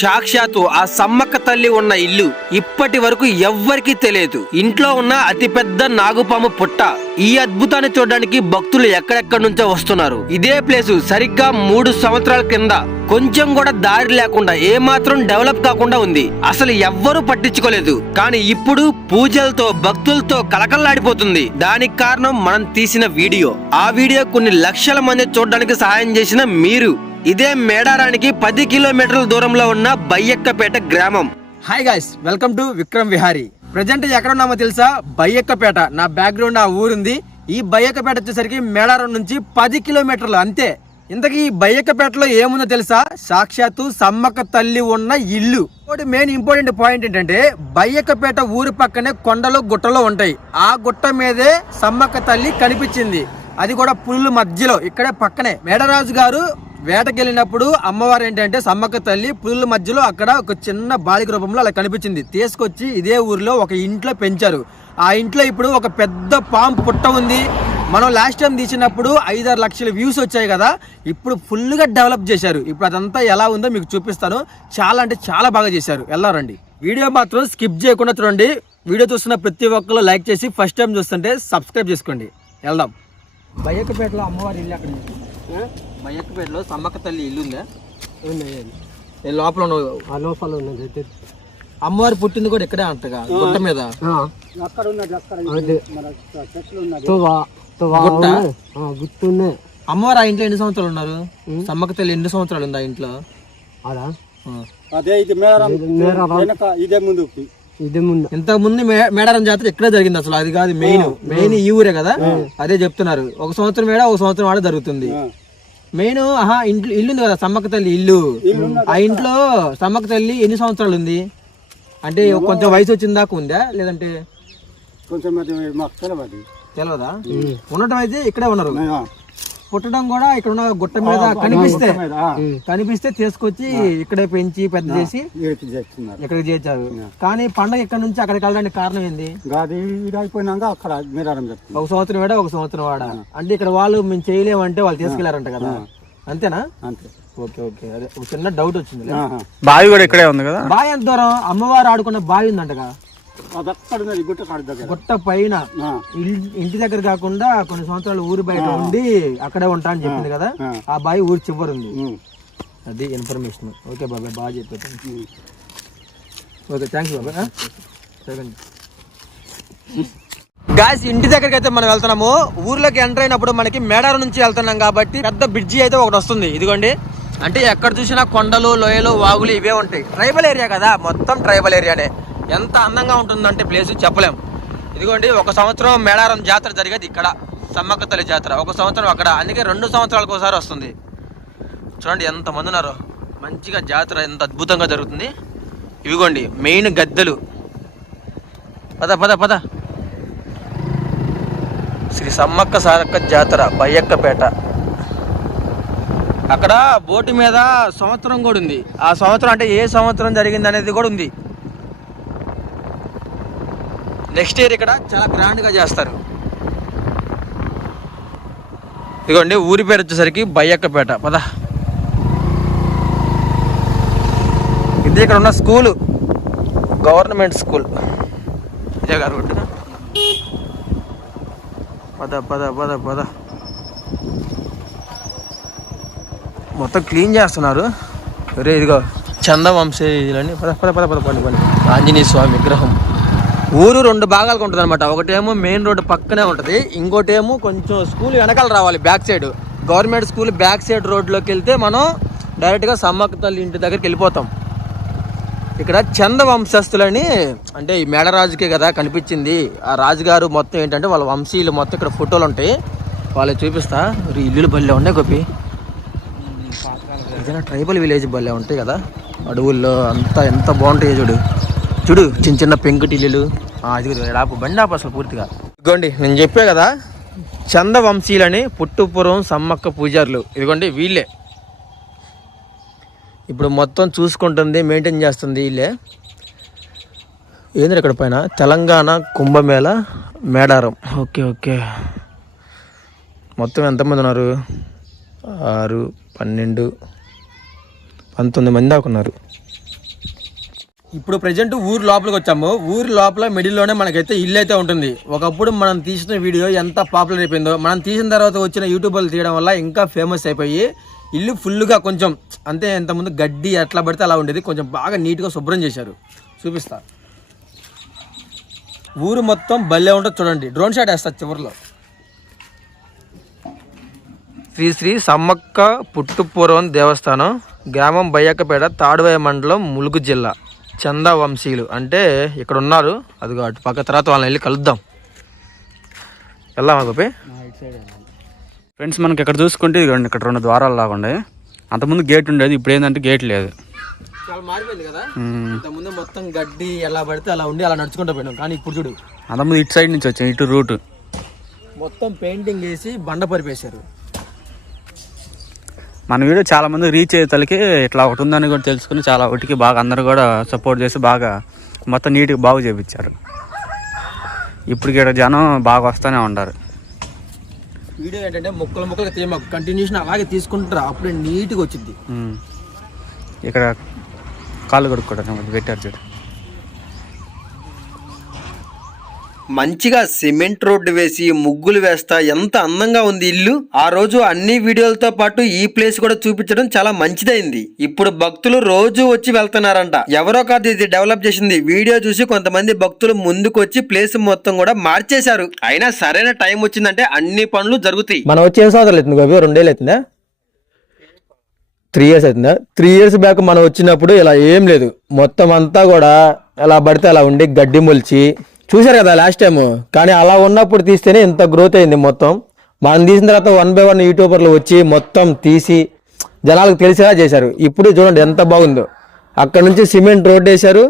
సాక్షాత్తు ఆ సమ్మక్క తల్లి ఉన్న ఇల్లు ఇప్పటి వరకు ఎవ్వరికీ తెలియదు. ఇంట్లో ఉన్న అతిపెద్ద నాగుపాము పుట్ట. ఈ అద్భుతాన్ని చూడడానికి భక్తులు ఎక్కడెక్కడి నుంచో వస్తున్నారు. ఇదే ప్లేసు సరిగ్గా 3 సంవత్సరాల కింద కొంచెం కూడా దారి లేకుండా ఏమాత్రం డెవలప్ కాకుండా ఉంది. అసలు ఎవ్వరూ పట్టించుకోలేదు. కానీ ఇప్పుడు పూజలతో భక్తులతో కలకల్లాడిపోతుంది. దానికి కారణం మనం తీసిన వీడియో. ఆ వీడియో కొన్ని లక్షల మంది చూడడానికి సహాయం చేసిన మీరు. ఇదే మేడారానికి 10 కిలోమీటర్ల దూరంలో ఉన్న బయ్యక్కపేట గ్రామం. Hi guys, welcome to Vikram Vihari. Present ఎక్కడ ఉన్నామో తెలుసా? బయ్యక్కపేట. నా బ్యాక్గ్రౌండ్ ఆ ఊరుంది. ఈ బయ్యక్కపేట వచ్చేసరికి మేడారం నుంచి 10 కిలోమీటర్లు అంతే. ఇంతకీ ఈ బయ్యక్కపేటలో ఏముందో తెలుసా? సాక్షాత్తు సమ్మక్క తల్లి ఉన్న ఇల్లు. మెయిన్ ఇంపార్టెంట్ పాయింట్ ఏంటంటే బయ్యక్కపేట ఊరి పక్కనే కొండలు గుట్టలు ఉంటాయి. ఆ గుట్ట మీదే సమ్మక్క తల్లి కనిపించింది. అది కూడా పులుల మధ్యలో, ఇక్కడే పక్కనే. మేడరాజు గారు వేటకెళ్ళినప్పుడు అమ్మవారు ఏంటంటే సమ్మక్క తల్లి పులుల మధ్యలో అక్కడ ఒక చిన్న బాలిక రూపంలో అలా కనిపించింది. తీసుకొచ్చి ఇదే ఊరిలో ఒక ఇంట్లో పెంచారు. ఆ ఇంట్లో ఇప్పుడు ఒక పెద్ద పాము పుట్ట ఉంది. మనం లాస్ట్ టైం తీసినప్పుడు 5-6 లక్షల వ్యూస్ వచ్చాయి కదా. ఇప్పుడు ఫుల్గా డెవలప్ చేశారు. ఇప్పుడు అదంతా ఎలా ఉందో మీకు చూపిస్తాను. చాలా అంటే చాలా బాగా చేశారు. వెళ్ళారండి. వీడియో మాత్రం స్కిప్ చేయకుండా చూడండి. వీడియో చూస్తున్న ప్రతి ఒక్కరు లైక్ చేసి ఫస్ట్ టైం చూస్తుంటే సబ్స్క్రైబ్ చేసుకోండి. వెళ్దాం. బయ్యక్కపేటలో అమ్మవారి ఇల్లు అక్కడ. బయ్యక్కపేటలో సమ్మక్క తల్లి ఇల్లు ఉందా? లోపల లోపల ఉన్నది. అమ్మవారు పుట్టింది కూడా ఇక్కడే అంటగా గుట్ట మీద. అమ్మవారు ఆ ఇంట్లో ఎన్ని సంవత్సరాలు ఉన్నారు? సమ్మక్క తల్లి ఎన్ని సంవత్సరాలు ఉంది ఆ ఇంట్లో? ఇంతకు ముందు మేడారం జాతర ఎక్కడే జరిగింది అసలు. అది కాదు మెయిన్ ఈ ఊరే కదా. అదే చెప్తున్నారు. ఒక సంవత్సరం మేడ, ఒక సంవత్సరం ఆడ జరుగుతుంది. మెయిన్ ఇల్లు ఉంది కదా సమ్మక్క తల్లి ఇల్లు. ఆ ఇంట్లో సమ్మక్క తల్లి ఎన్ని సంవత్సరాలు ఉంది అంటే కొంచెం వయసు వచ్చిన దాకా ఉందా లేదంటే తెలియదా? ఉండటం అయితే ఇక్కడే ఉన్నారు. పుట్టడం కూడా ఇక్కడ ఉన్న గుట్ట మీద కనిపిస్తే తీసుకొచ్చి ఇక్కడే పెంచి పెద్ద చేసి ఇక్కడికి చేర్చారు. కానీ పండగ ఇక్కడ నుంచి అక్కడికి వెళ్ళడానికి కారణం ఏంది? అక్కడ ఒక సంవత్సరం వాడ, ఒక సంవత్సరం వాడ అంటే ఇక్కడ వాళ్ళు మేము చేయలేమంటే వాళ్ళు తీసుకెళ్లారంట కదా. అంతేనా? అంతే. Okay okay. అదే ఒక చిన్న డౌట్ వచ్చింది. బావి కూడా ఇక్కడే ఉంది కదా. బావి ఎంత దూరం? అమ్మవారు ఆడుకున్న బావి ఉందంటగా గుట్ట పైన. ఇంటి దగ్గర కాకుండా కొన్ని సంవత్సరాలు ఊరి బయట ఉండి అక్కడే ఉంటా అని చెప్పింది కదా. ఆ బావి ఊరి చివరి ఉంది. అది ఇన్ఫర్మేషన్. ఓకే బాబాయ్, బాగా చెప్పారు. ఓకే, థ్యాంక్స్ బాబాయ్. గాయస్, ఇంటి దగ్గరికి అయితే మనం వెళ్తున్నాము. ఊర్లోకి ఎంటర్ అయినప్పుడు మనకి మేడారం నుంచి వెళ్తున్నాం కాబట్టి పెద్ద బ్రిడ్జి అయితే ఒకటి వస్తుంది. ఇదిగోండి. అంటే ఎక్కడ చూసినా కొండలు, లోయలు, వాగులు ఇవే ఉంటాయి. ట్రైబల్ ఏరియా కదా, మొత్తం ట్రైబల్ ఏరియానే. ఎంత అందంగా ఉంటుందంటే ప్లేస్ చెప్పలేం. ఇదిగోండి, ఒక సంవత్సరం మేడారం జాతర జరిగేది ఇక్కడ, సమ్మక్క తల్లి జాతర. ఒక సంవత్సరం అక్కడ. అందుకే 2 సంవత్సరాలకు ఒకసారి వస్తుంది. చూడండి ఎంతమంది ఉన్నారు. మంచిగా జాతర ఎంత అద్భుతంగా జరుగుతుంది. ఇవిగోండి మెయిన్ గద్దెలు. పద పద పద. శ్రీ సమ్మక్క సారక్క జాతర బయ్యక్కపేట. అక్కడ బోటు మీద సంవత్సరం కూడా ఉంది. ఆ సంవత్సరం అంటే ఏ సంవత్సరం జరిగింది అనేది కూడా ఉంది. నెక్స్ట్ ఇయర్ ఇక్కడ చాలా గ్రాండ్గా చేస్తారు. ఇదిగోండి ఊరి పేరు వచ్చేసరికి బయ్యక్కపేట. పద. ఇది ఇక్కడ ఉన్న స్కూలు, గవర్నమెంట్ స్కూల్. విజయ్ గారు కొట్టిన. పద పద పద పద. మొత్తం క్లీన్ చేస్తున్నారు. ఒరే ఇదిగో చందవంశీయులని. పద పద పద పద పని పని. ఆంజనేయ స్వామి విగ్రహం. ఊరు 2 భాగాలకు ఉంటుంది అనమాట. ఒకటేమో మెయిన్ రోడ్డు పక్కనే ఉంటుంది, ఇంకోటేమో కొంచెం స్కూల్ వెనకాల రావాలి, back side. Government school back side రోడ్లోకి వెళ్తే మనం డైరెక్ట్గా సమ్మక్క తల్లి ఇంటి దగ్గరికి వెళ్ళిపోతాం. ఇక్కడ చందవంశస్థులని, అంటే ఈ మేడరాజుకే కదా కనిపించింది. ఆ రాజుగారు మొత్తం ఏంటంటే వాళ్ళ వంశీయులు మొత్తం ఇక్కడ ఫోటోలు ఉంటాయి. వాళ్ళకి చూపిస్తా. ఇల్లులు భలే ఉన్నాయి గోపి. ఏదైనా ట్రైబల్ విలేజ్ భలే ఉంటాయి కదా అడవుల్లో. అంతా ఎంత బాగుంటాయి చూడు. చూడు చిన్న చిన్న పెంకుటిల్లులు. ఆపు బండి ఆపు అసలు పూర్తిగా. ఇదిగోండి నేను చెప్పే కదా చందవంశీయులని, పుట్టుపురం సమ్మక్క పూజారులు. ఇదిగోండి వీళ్ళే ఇప్పుడు మొత్తం చూసుకుంటుంది, మెయింటైన్ చేస్తుంది వీళ్ళే. ఏంది ఇక్కడ పైన తెలంగాణ కుంభమేళ మేడారం. Okay okay. మొత్తం ఎంతమంది ఉన్నారు? 6, 12, 19 మంది దాకా ఉన్నారు. ఇప్పుడు ప్రజెంట్ ఊరు లోపలికి వచ్చాము. ఊరు లోపల మిడిల్లోనే మనకైతే ఇల్లు అయితే ఉంటుంది. ఒకప్పుడు మనం తీసిన వీడియో ఎంత పాపులర్ అయిపోయిందో, మనం తీసిన తర్వాత వచ్చిన యూట్యూబర్లు తీయడం వల్ల ఇంకా ఫేమస్ అయిపోయి ఇల్లు ఫుల్గా కొంచెం అంతే, ఇంతకుముందు గడ్డి ఎట్లా పడితే అలా ఉండేది, కొంచెం బాగా నీట్గా శుభ్రం చేశారు. చూపిస్తా. ఊరు మొత్తం భలే ఉంటుంది చూడండి. డ్రోన్ షాట్ వేస్తా చివరిలో. శ్రీ శ్రీ సమ్మక్క పుట్టుపూర్వం దేవస్థానం, గ్రామం బయ్యక్కపేట, తాడువాయ మండలం, ములుగు జిల్లా. చందా వంశీయులు అంటే ఇక్కడ ఉన్నారు. అదిగో అటు పక్క, తర్వాత వాళ్ళని వెళ్ళి కలుద్దాం. వెళ్దామా గోపి? ఫ్రెండ్స్ మనకి ఇక్కడ చూసుకుంటే ఇదిగోండి, ఇక్కడ 2 ద్వారాలు లాగా ఉన్నాయి. అంతకుముందు గేట్ ఉండేది, ఇప్పుడు ఏంటంటే గేట్ లేదు. చాలా మారిపోయింది కదా. ఇంతకుముందు మొత్తం గడ్డి ఎలా పడితే అలా ఉండి అలా నడుచుకుంటూ పోయినాం. కానీ ఇప్పుడు చూడు, అంతకుముందు ఇటు సైడ్ నుంచి వచ్చాం, ఇటు రూట్ మొత్తం పెయింటింగ్ వేసి బండ పరిపేశారు. మన వీడియో చాలా మంది రీచ్ అయ్యేతలకి ఇట్లా ఒకటి ఉందని కూడా తెలుసుకుని చాలా ఒకటికి బాగా అందరు కూడా సపోర్ట్ చేసి బాగా మొత్తం నీట్గా బాగు చేయించారు. ఇప్పుడు ఇక్కడ జనం బాగా వస్తూనే ఉంటారు. వీడియో ఏంటంటే ముక్కలు తీయమ కంటిన్యూషన్ అలాగే తీసుకుంటారు, అప్పుడే నీట్గా వచ్చింది. ఇక్కడ కాళ్ళు కడుక్కోవడానికి పెట్టారు చూడు. మంచిగా సిమెంట్ రోడ్డు వేసి ముగ్గులు వేస్తా ఎంత అందంగా ఉంది ఇల్లు. ఆ రోజు అన్ని వీడియోలతో పాటు ఈ ప్లేస్ కూడా చూపించడం చాలా మంచిదైంది. ఇప్పుడు భక్తులు రోజు వచ్చి వెళ్తున్నారంట. ఎవరో కాదు ఇది డెవలప్ చేసింది. వీడియో చూసి కొంతమంది భక్తులు ముందుకు వచ్చి ప్లేస్ మొత్తం కూడా మార్చేశారు. అయినా సరైన టైం వచ్చిందంటే అన్ని పనులు జరుగుతాయి. మనం వచ్చి ఏం సంవత్సరాలు అవుతుంది గోపి? 2 ఏళ్ళు అవుతుందా? 3 ఇయర్స్ అవుతుందా? 3 ఇయర్స్ బ్యాక్ మనం వచ్చినప్పుడు ఇలా ఏం లేదు, మొత్తం అంతా కూడా ఎలా పడితే అలా ఉండి గడ్డి మొలిచి చూశారు కదా లాస్ట్ టైం. కానీ అలా ఉన్నప్పుడు తీస్తేనే ఇంత గ్రోత్ అయింది మొత్తం. మనం తీసిన తర్వాత 1 by 1 యూట్యూబర్లు వచ్చి మొత్తం తీసి జనాలకు తెలిసేలా చేశారు. ఇప్పుడు చూడండి ఎంత బాగుందో. అక్కడ నుంచి సిమెంట్ రోడ్ వేశారు,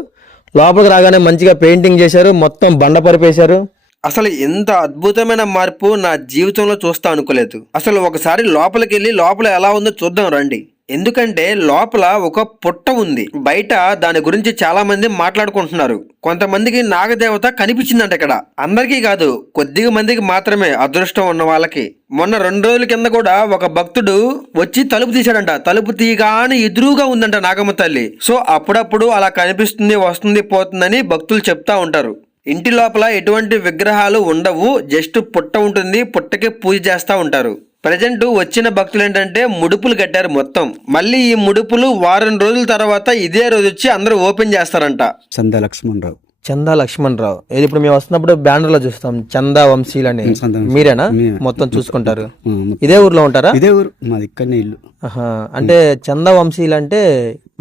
లోపలికి రాగానే మంచిగా పెయింటింగ్ చేశారు, మొత్తం బండ పరిపేశారు. అసలు ఎంత అద్భుతమైన మార్పు నా జీవితంలో చూస్తా అనుకోలేదు. అసలు ఒకసారి లోపలికి వెళ్ళి లోపల ఎలా ఉందో చూద్దాం రండి. ఎందుకంటే లోపల ఒక పుట్ట ఉంది. బయట దాని గురించి చాలా మంది మాట్లాడుకుంటున్నారు. కొంతమందికి నాగదేవత కనిపించిందంట ఇక్కడ. అందరికీ కాదు, కొద్దిగా మందికి మాత్రమే అదృష్టం ఉన్న వాళ్ళకి. మొన్న 2 రోజుల కింద కూడా ఒక భక్తుడు వచ్చి తలుపు తీశాడంట. తలుపు తీయగానే ఎదురుగా ఉందంట నాగమ్మ తల్లి. సో అప్పుడప్పుడు అలా కనిపిస్తుంది, వస్తుంది, పోతుందని భక్తులు చెప్తా ఉంటారు. ఇంటి లోపల ఎటువంటి విగ్రహాలు ఉండవు, జస్ట్ పుట్ట ఉంటుంది. పుట్టకి పూజ చేస్తూ ఉంటారు. ప్రజెంట్ వచ్చిన భక్తులు ఏంటంటే ముడుపులు కట్టారు మొత్తం. మళ్ళీ ఈ ముడుపులు వారం రోజుల తర్వాత ఇదే రోజు వచ్చి అందరూ ఓపెన్ చేస్తారంట. చందా లక్ష్మణరావు. చందా లక్ష్మణరావు. ఇది ఇప్పుడు మేము వస్తున్నప్పుడు బ్యానర్ లో చూస్తాం చందా వంశీలు అని. మీరేనా మొత్తం చూసుకుంటారు? ఇదే ఊర్లో ఉంటారా? ఇదే ఊరు మాది, ఇక్కడనే ఇల్లు. అంటే చందా వంశీలు అంటే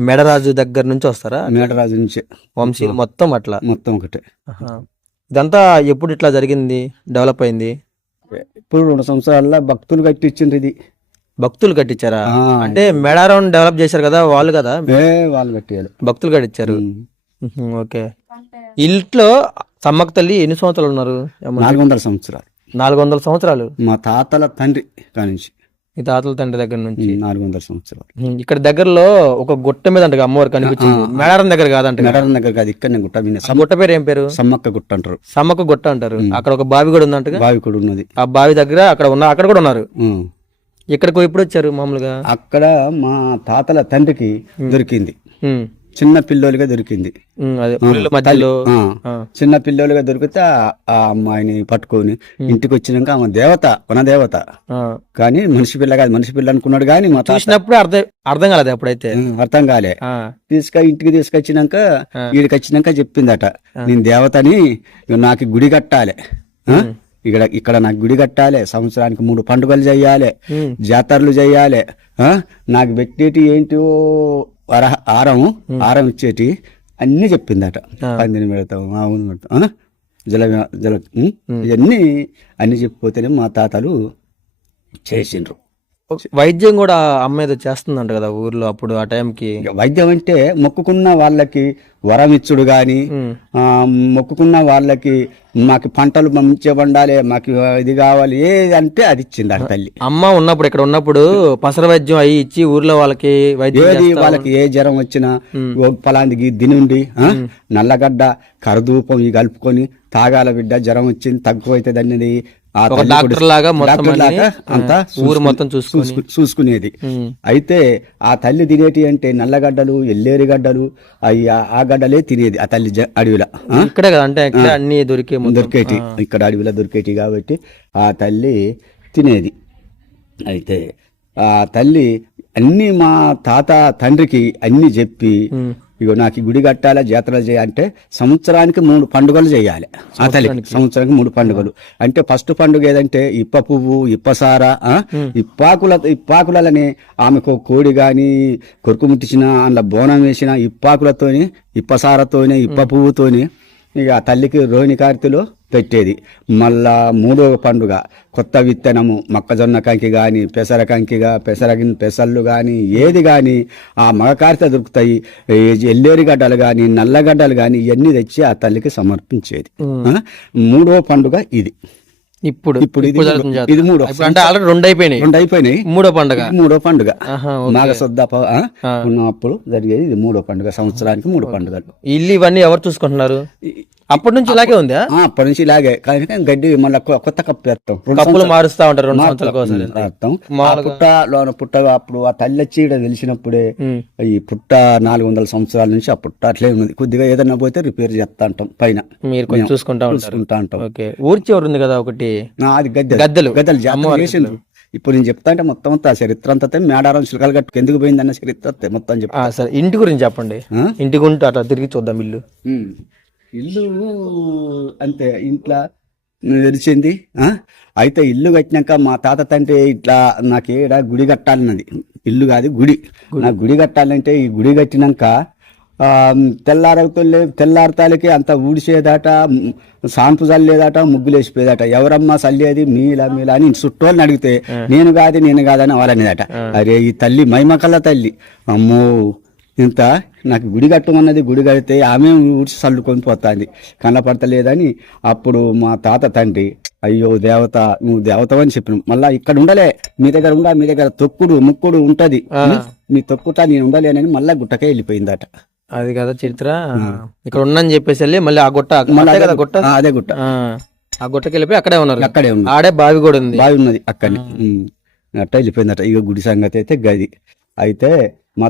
మెడరాజు దగ్గర నుంచి వస్తారా? మేడరాజు నుంచి వంశీలు మొత్తం అట్లా మొత్తం ఒకటే. ఇదంతా ఎప్పుడు ఇట్లా జరిగింది, డెవలప్ అయింది? ఇప్పుడు 2 సంవత్సరాల భక్తులు కట్టించిండ్రు ఇది. భక్తులు కట్టించారా? అంటే మేడారం డెవలప్ చేశారు కదా వాళ్ళు కదా? వాళ్ళు కట్టారు, భక్తులు కట్టించారు. ఓకే. ఇంట్లో సమ్మక్క తల్లి ఎన్ని సంవత్సరాలు ఉన్నారు? 400 సంవత్సరాలు. 400 సంవత్సరాలు. మా తాతల తండ్రి కానించి, ఈ తాతల తండ్రి దగ్గర నుంచి 400 సంవత్సరాలు. ఇక్కడ దగ్గరలో ఒక గుట్ట మీద అంట అమ్మవారు కనిపించింది. మేడారం దగ్గర కాదంట? మేడారం దగ్గర కాదు, ఇక్కడనే గుట్ట మీద. గుట్ట పేరు ఏం పేరు? సమ్మక్క గుట్ట అంటారు. సమ్మక్క గుట్ట అంటారు. అక్కడ ఒక బావి కూడా ఉందంట. బావి కూడా ఉన్నది. ఆ బావి దగ్గర అక్కడ కూడా ఉన్నారు. ఇక్కడికి ఎప్పుడు వచ్చారు మామూలుగా? అక్కడ మా తాతల తండ్రికి దొరికింది, చిన్న పిల్లోలుగా దొరికింది. చిన్న పిల్లోలుగా దొరికితే ఆ అమ్మాయిని పట్టుకొని ఇంటికి వచ్చినాక ఆమె దేవత, వనదేవత. కానీ మనిషి పిల్ల కాదు, మనిషి పిల్ల అనుకున్నాడు. కానీ మా చూసినప్పుడు అర్థం కాలేదు. అప్పుడైతే అర్థం కాలే. ఇంటికి తీసుకొచ్చినాక వీడికి వచ్చినాక చెప్పిందట, నేను దేవతని, నాకు గుడి కట్టాలి, ఇక్కడ నాకు గుడి కట్టాలి, సంవత్సరానికి 3 పండుగలు చెయ్యాలి, జాతరలు చెయ్యాలి, నాకు పెట్టేటి ఏంటో ఆరం ఇచ్చేటి అన్ని చెప్పిందట. పందిని పెడతాం, ఆవును పెడతాం, జల ఇవన్నీ అన్ని చెప్పిపోతేనే మా తాతలు చేసిండ్రు. వైద్యం కూడా అమ్మ ఏదో చేస్తుందంట కదా ఊర్లో అప్పుడు ఆ టైంకి? వైద్యం అంటే మొక్కుకున్న వాళ్ళకి వరం ఇచ్చుడు గాని, మొక్కుకున్న వాళ్ళకి మాకు పంటలు మంచిగా పండాలి, మాకు ఇది కావాలి, ఏదంటే అది ఇచ్చింది ఆ తల్లి. అమ్మ ఉన్నప్పుడు ఇక్కడ ఉన్నప్పుడు పసర వైద్యం అయ్యి ఇచ్చి ఊర్లో వాళ్ళకి ఏది వాళ్ళకి ఏ జ్వరం వచ్చినా పలాంటికి దినుండి నల్లగడ్డ కరదూపం ఇవి కలుపుకొని తాగాల బిడ్డ, జ్వరం వచ్చింది తక్కువైతుంది అనేది ఆ ఒక తల్లి డాక్టర్ కూడా లాగా మొత్తం డాక్టర్ అన్ని, లాగా అంతా ఊరు మొత్తం చూసుకునేది. ఉమ్. అయితే ఆ తల్లి తినేటి అంటే నల్లగడ్డలు, ఎల్లేరి గడ్డలు, అవి ఆ గడ్డలే తినేది ఆ తల్లి అడవిలో. ఇక్కడే కదా, అంటే ఇక్కడే అన్ని దొరికే మొత్తం. దొరికేటి, ఇక్కడ అడవిలో దొరికేటి కాబట్టి ఆ తల్లి తినేది. అయితే ఆ తల్లి అన్ని మా తాత తండ్రికి అన్ని చెప్పి, ఇగో నాకు ఈ గుడి కట్టాలా, జాతరలు చేయాలంటే సంవత్సరానికి 3 పండుగలు చేయాలి ఆ తల్లికి. సంవత్సరానికి 3 పండుగలు అంటే ఫస్ట్ పండుగ ఏదంటే ఇప్ప పువ్వు, ఇప్పసార, ఇప్పాకులని ఆమెకు కోడి గాని కొరుకు ముట్టించిన, అందులో బోనం వేసిన ఇప్పాకులతోని, ఇప్పసారతోని, ఇప్ప పువ్వుతోని ఇక ఆ తల్లికి రోహిణి కార్తెలో పెట్టేది. మళ్ళా 3వ పండుగ కొత్త విత్తనము, మొక్కజొన్న కంకి గాని, పెసర కంకిగా, పెసళ్ళు గాని, ఏది గాని ఆ మగ కార్తె దొరుకుతాయి. ఎల్లేరి గడ్డలు గాని, నల్లగడ్డలు గాని ఇవన్నీ తెచ్చి ఆ తల్లికి సమర్పించేది. 3వ పండుగ ఇది. ఇప్పుడు ఇది 3వ, అంటే ఆల్రెడీ 2 అయిపోయినాయి. 3వ పండుగ. 3వ పండుగ నాగశుద్ధ ఉన్నప్పుడు జరిగేది ఇది. 3వ పండుగ, సంవత్సరానికి 3 పండుగలు. ఇల్లు ఇవన్నీ ఎవరు చూసుకుంటున్నారు? అప్పటి నుంచి ఇలాగే ఉందా? అప్పటి నుంచి ఇలాగే, కానీ గడ్డి మళ్ళీ కొత్త కప్పు వేస్తాం. కప్పులు మారుస్తా ఉంటారు 2 సంవత్సరాలకు ఒకసారి. పుట్ట లోన పుట్ట అప్పుడు ఆ తల్లి వచ్చి ఇక్కడ తెలిసినప్పుడే ఈ పుట్ట 400 సంవత్సరాల నుంచి ఆ పుట్ట అట్లే ఉంది. కొద్దిగా ఏదన్నా పోతే రిపేర్ చేస్తా ఉంటాం పైన, మీరు కొంచెం చూసుకుంటా ఉంటాం. ఓకే, ఊరి చివరి ఉంది కదా ఒకటి, అది గద్దెలు జాతర చేసిండ్రు. ఇప్పుడు నేను చెప్తా అంటే మొత్తం అంతా చరిత్ర అంతా మేడారం చిలకలు గట్టుకు ఎందుకు పోయిందన్న చరిత్ర మొత్తం చెప్తా. సరే, ఇంటి గురించి చెప్పండి. ఇంటి గురించి అట్లా తిరిగి చూద్దాం. ఇల్లు అంతే, ఇంట్లో తెలిసింది. అయితే ఇల్లు కట్టినాక మా తాత తండ్రి ఇట్లా నాకేడ గుడి కట్టాలన్నది. ఇల్లు కాదు, గుడి. నాకు గుడి కట్టాలంటే ఈ గుడి కట్టినాక తెల్లారతాలకి అంత ఊడిసేదాట, సాన్పు చల్లేదాట, ముగ్గులు వేసిపోయేదాట. ఎవరమ్మా చల్లేది? మీలా అని చుట్టోళ్ళని అడిగితే నేను కాదని వాళ్ళనేదట. అరే ఈ తల్లి మైమకల్ల తల్లి, అమ్మో ఇంత నాకు గుడి కట్టమన్నది. గుడి కడితే ఆమె ఊడ్చి చల్లుకొని పోతాంది, కనపడతలేదని అప్పుడు మా తాత తండ్రి, అయ్యో దేవత, నువ్వు దేవతవని చెప్పిన. మళ్ళా ఇక్కడ ఉండలే, మీ దగ్గర తొక్కుడు ముక్కుడు ఉంటది, మీ తొక్కుతా నేను ఉండలేనని మళ్ళా గుట్టకే వెళ్ళిపోయిందట. అది కదా చరిత్ర. ఇక్కడ ఉన్నని చెప్పేసి వెళ్ళి మళ్ళీ ఆ గుట్ట, అదే గుట్ట, ఆ గుట్టకి వెళ్ళిపోయి అక్కడే ఉన్నారు. అక్కడే ఉంది. ఆడే బావి కూడా ఉంది, బావి ఉన్నది అక్కడనే. అట్ట వెళ్ళిపోయిందట. ఇక గుడి సంగతి అయితే గది. అయితే మా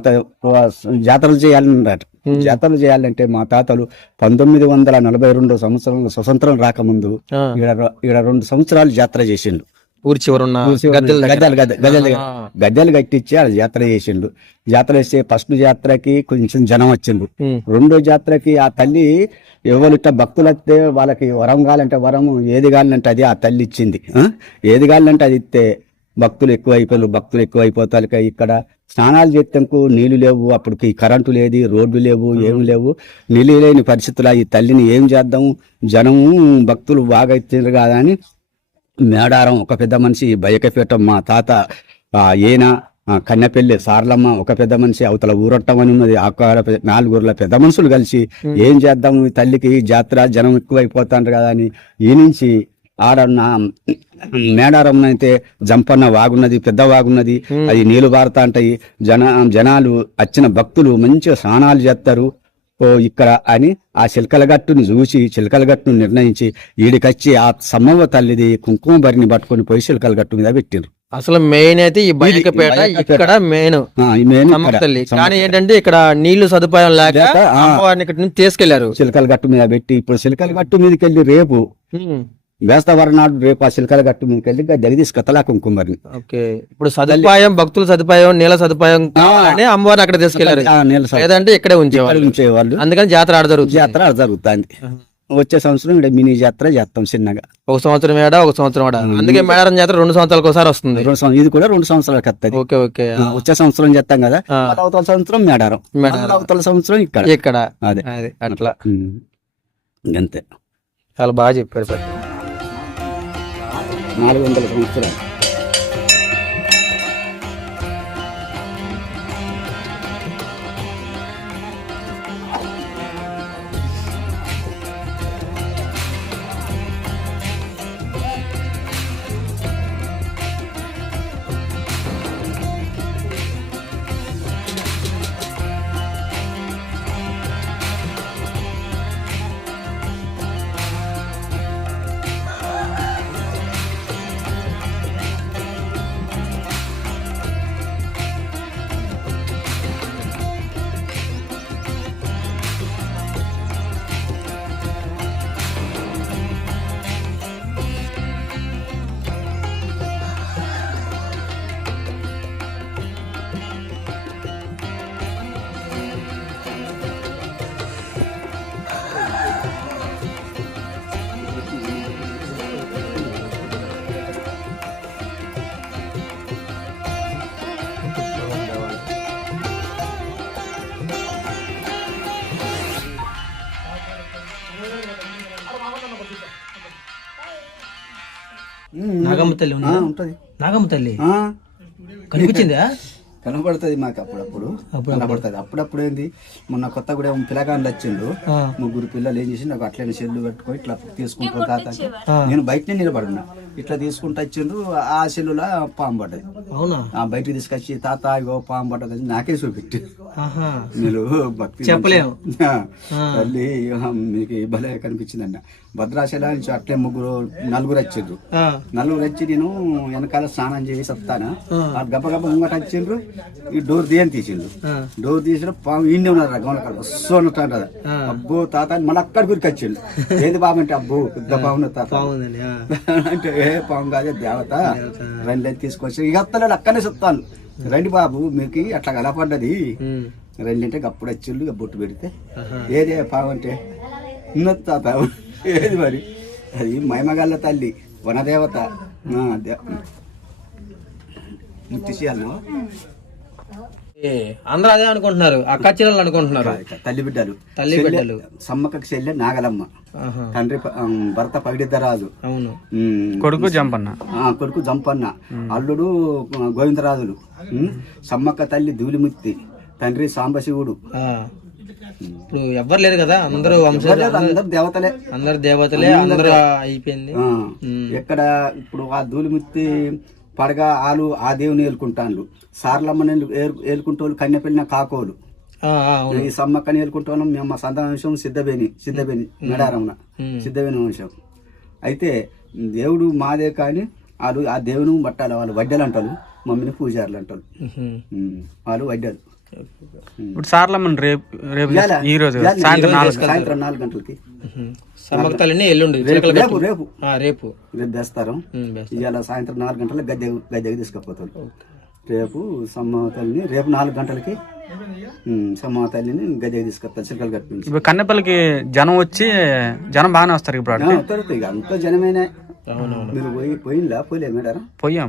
జాతరలు చేయాలన్నారట. జాతరలు చేయాలంటే మా తాతలు 1942 సంవత్సరంలో స్వతంత్రం రాకముందు ఇక్కడ 2 సంవత్సరాలు జాతర చేసిండు. ఊరి చివరున్న గద్దెలు కట్టించి ఆడ జాతర చేసిండు. జాతర చేస్తే ఫస్ట్ జాతరకి కొంచెం జనం వచ్చిండు. 2వ జాతరకి ఆ తల్లి ఎవరిట భక్తులు వస్తే వాళ్ళకి వరం కావాలంటే వరం, ఏది కావాలంటే అది ఆ తల్లి ఇచ్చింది. ఏది కావాలంటే అది ఇస్తే భక్తులు ఎక్కువైపోతారు. ఇక్కడ స్నానాలు చేసేందుకు నీళ్లు లేవు, అప్పటికి కరెంటు లేదు, రోడ్డు లేవు, ఏమి లేవు. నీళ్ళు లేని పరిస్థితుల్లో ఈ తల్లిని ఏం చేద్దాము, జనము భక్తులు బాగా ఇచ్చారు కదా అని మేడారం ఒక పెద్ద మనిషి, బయకపేట మా తాత ఈయన, కన్నెపల్లి సార్లమ్మ ఒక పెద్ద మనిషి, అవతల ఊరొట్టమని ఉన్నది, అక్కడ 4 ఊర్ల పెద్ద మనుషులు కలిసి ఏం చేద్దాము ఈ తల్లికి జాతర, జనం ఎక్కువైపోతాంటారు కదా అని ఈ నుంచి ఆడన్న మేడారం అయితే జంపన్న వాగున్నది, పెద్ద వాగున్నది, అది నీళ్లు బారుతా ఉంటాయి. జనాలు వచ్చిన భక్తులు మంచిగా స్నానాలు చేస్తారు ఇక్కడ అని ఆ చిలకల గట్టుని చూసి, చిలకల గట్టును నిర్ణయించి ఈడికొచ్చి ఆ సమ్మవ్వ తల్లిది కుంకుమ బరిని పట్టుకొని పోయి చిలకల గట్టు మీద పెట్టిండ్రు. అసలు మెయిన్ అయితే ఈ బయకపేట ఇక్కడ మెయిన్ తల్లి. కానీ ఏంటంటే ఇక్కడ నీళ్లు సదుపాయం లేక అమ్మవారిని ఇక్కడ నుంచి తీసుకెళ్లారు చిలకల గట్టు మీద పెట్టి. ఇప్పుడు చిలకల గట్టు మీదకి వెళ్ళి రేపు వేస్తవారం నాడు రేపు ఆ చిలకల గట్టు మీదకి వెళ్ళి గద్దెకి తీసుకొత్తలా కుంకుమరిని. ఓకే, ఇప్పుడు సదుపాయం, భక్తుల సదుపాయం, నీళ్ళ సదుపాయం అమ్మవారిని అక్కడ తీసుకెళ్లారు, లేదంటే ఇక్కడే ఉంచేవాళ్ళు. అందుకని జాతర ఆడ జరుగుతుంది. వచ్చే సంవత్సరం ఇక్కడ మినీ జాతర చేస్తాం చిన్నగా. ఒక సంవత్సరం ఏడా, ఒక సంవత్సరం ఆడ. అందుకే మేడారం జాతర 2 సంవత్సరాలకు ఒకసారి వస్తుంది. ఇది కూడా 2 సంవత్సరాలకు వస్తుంది. ఓకే ఓకే, వచ్చే సంవత్సరం చేస్తాం కదా, అవతల సంవత్సరం మేడారం, అవతల సంవత్సరం ఇక్కడ. అదే అట్లా అంతే. చాలా బాగా చెప్పారు. 400 సంవత్సరాలు. నాగమ్మ తల్లి ఉందా? ఉంటది. నాగమ్మ తల్లి ఆ, కనిపించిందా? కనపడుతుంది మాకు అప్పుడప్పుడు కనపడుతుంది. అప్పుడప్పుడు ఏంది మొన్న కొత్తగూడెం పిల్లగాళ్ళు వచ్చిండు, ముగ్గురు పిల్లలు ఏం చేసి నాకు అట్లనే చెల్లు పెట్టుకొని ఇట్లా తీసుకుంటా తాత అంటే నేను బయటనే నిలబడున్నా, ఇట్లా తీసుకుంటూ వచ్చిండు. ఆ చెల్లులా పాము పడ్డది. అవునా? ఆ బయటకు తీసుకొచ్చి తాత ఇగో పాము పడ్డది నాకే చూపెట్టి మీరు భక్తి చెప్పలేము. తల్లి మీకు భలే కనిపించిందన్న. భద్రాచలం నుంచి అట్లే నలుగురు వచ్చిండ్రు. నలుగురు వచ్చి నేను వెనకాల స్నానం చేసి వస్తానా, ఆ గబగబ ముంగట వచ్చిండ్రు. ఈ డోర్ తీయని తీసిండ్రు. డోర్ తీసిన పాము ఈయనే ఉన్నారు గమనకాడ వస్తూ ఉన్నట్టు. అబ్బో తాత అని మళ్ళీ అక్కడ గురికి వచ్చిండు. ఏది బాబు అంటే అబ్బో పెద్ద బాగున్నది తాత అంటే ఏ పాము కాదే దేవత రండి తీసుకొచ్చి ఇక అత్తలేడు అక్కడనే చెప్తాను, రండి బాబు మీకు అట్లా కలపడ్డది రండి అంటే అప్పుడు వచ్చిండు. ఇక బొట్టు పెడితే ఏదే పాము అంటే ఉన్నది తాత. ఏది మరి అది మైమగల్ల తల్లి వనదేవత ముత్తిశీలను అందరూ అదే అనుకుంటున్నారు, అక్క చెల్లెలు అనుకుంటున్నారు. తల్లి బిడ్డలు సమ్మక్కకి చెల్లె నాగలమ్మ, తండ్రి భర్త పగిడిద్దరాజు, అవును, కొడుకు జంపన్న, కొడుకు జంపన్న, అల్లుడు గోవిందరాజులు, సమ్మక్క తల్లి ధూళిముత్తి, తండ్రి సాంబశివుడు. ఇప్పుడు ఎవ్వరు లేరు కదా, అందరూ అందరు దేవతలే, అందరు దేవతలే, అందరూ అయిపోయింది. ఎక్కడ ఇప్పుడు ఆ ధూళిముత్తి పడగా ఆలు ఆ దేవుని ఏలుకుంటాను, సార్లమ్మని ఏలుకుంటోళ్ళు కన్యపెళ్ళిన కాకోలు, ఈ సమ్మక్కని ఏలుకుంటాను మేము మా సంతాన వంశం సిద్ధబేని మేడారమున సిద్ధబేని వంశం. అయితే దేవుడు మాదే కానీ వాళ్ళు ఆ దేవుని పట్టాలి, వాళ్ళు వడ్డెలు అంటారు, మమ్మీని పూజారులు అంటారు, వాళ్ళు వడ్డెలు. ఇప్పుడు సార్లమ్మని రేపు ఈ రోజు సాయంత్రం 4 గంటలకి సమ్మక్క తల్లిని ఎల్లుండి రేపు రేపు తెస్తారు. ఇవాళ సాయంత్రం 4 గంటలకు గద్దెకి తీసుకుపోతారు. రేపు సమ్మక్క తల్లిని రేపు 4 గంటలకి సమ్మక్క తల్లిని గద్దెకి తీసుకొస్తారు. చిలకలు కట్టించి ఇప్పుడు కన్నెపల్లికి జనం వచ్చి జనం బాగానే వస్తారు. ఇప్పుడు ఇక అంతా జనమేనే. మీరు పోయిందా? పోలే మేడారా?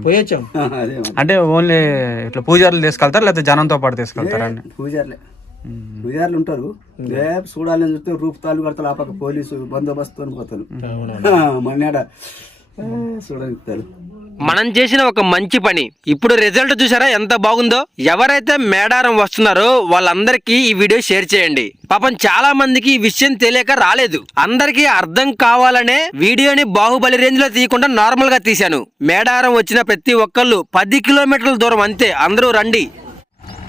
పోయొచ్చాం. అదే అంటే ఓన్లీ ఇట్లా పూజారులు తీసుకెళ్తారు లేకపోతే జనంతో పాటు తీసుకెళ్తారండి? పూజారులు ఉంటారు. రేపు చూడాలని చూస్తే రూపుతాలు కడతారు, ఆ పక్క పోలీసు బందోబస్తు అని పోతారు. మన్నాడ చూడనిస్తారు. మనం చేసిన ఒక మంచి పని. ఇప్పుడు రిజల్ట్ చూసారా ఎంత బాగుందో? ఎవరైతే మేడారం వస్తున్నారో వాళ్ళందరికీ ఈ వీడియో షేర్ చేయండి. పాపం చాలా మందికి ఈ విషయం తెలియక రాలేదు. అందరికీ అర్థం కావాలనే వీడియోని బాహుబలి రేంజ్ లో తీయకుండా నార్మల్ గా తీశాను. మేడారం వచ్చిన ప్రతి ఒక్కళ్ళు 10 కిలోమీటర్ల దూరం అంతే, అందరూ రండి.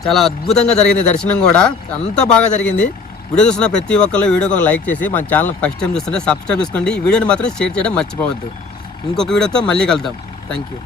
చాలా అద్భుతంగా జరిగింది దర్శనం కూడా, అంతా బాగా జరిగింది. వీడియో చూస్తున్న ప్రతి ఒక్కళ్ళు వీడియోకి ఒక లైక్ చేసి మన ఛానల్ ఫస్ట్ టైం చూస్తుంటే సబ్స్క్రైబ్ చేసుకోండి. ఈ వీడియోని మాత్రం షేర్ చేయడం మర్చిపోవద్దు. ఇంకొక వీడియోతో మళ్ళీ కలుద్దాం. Thank you.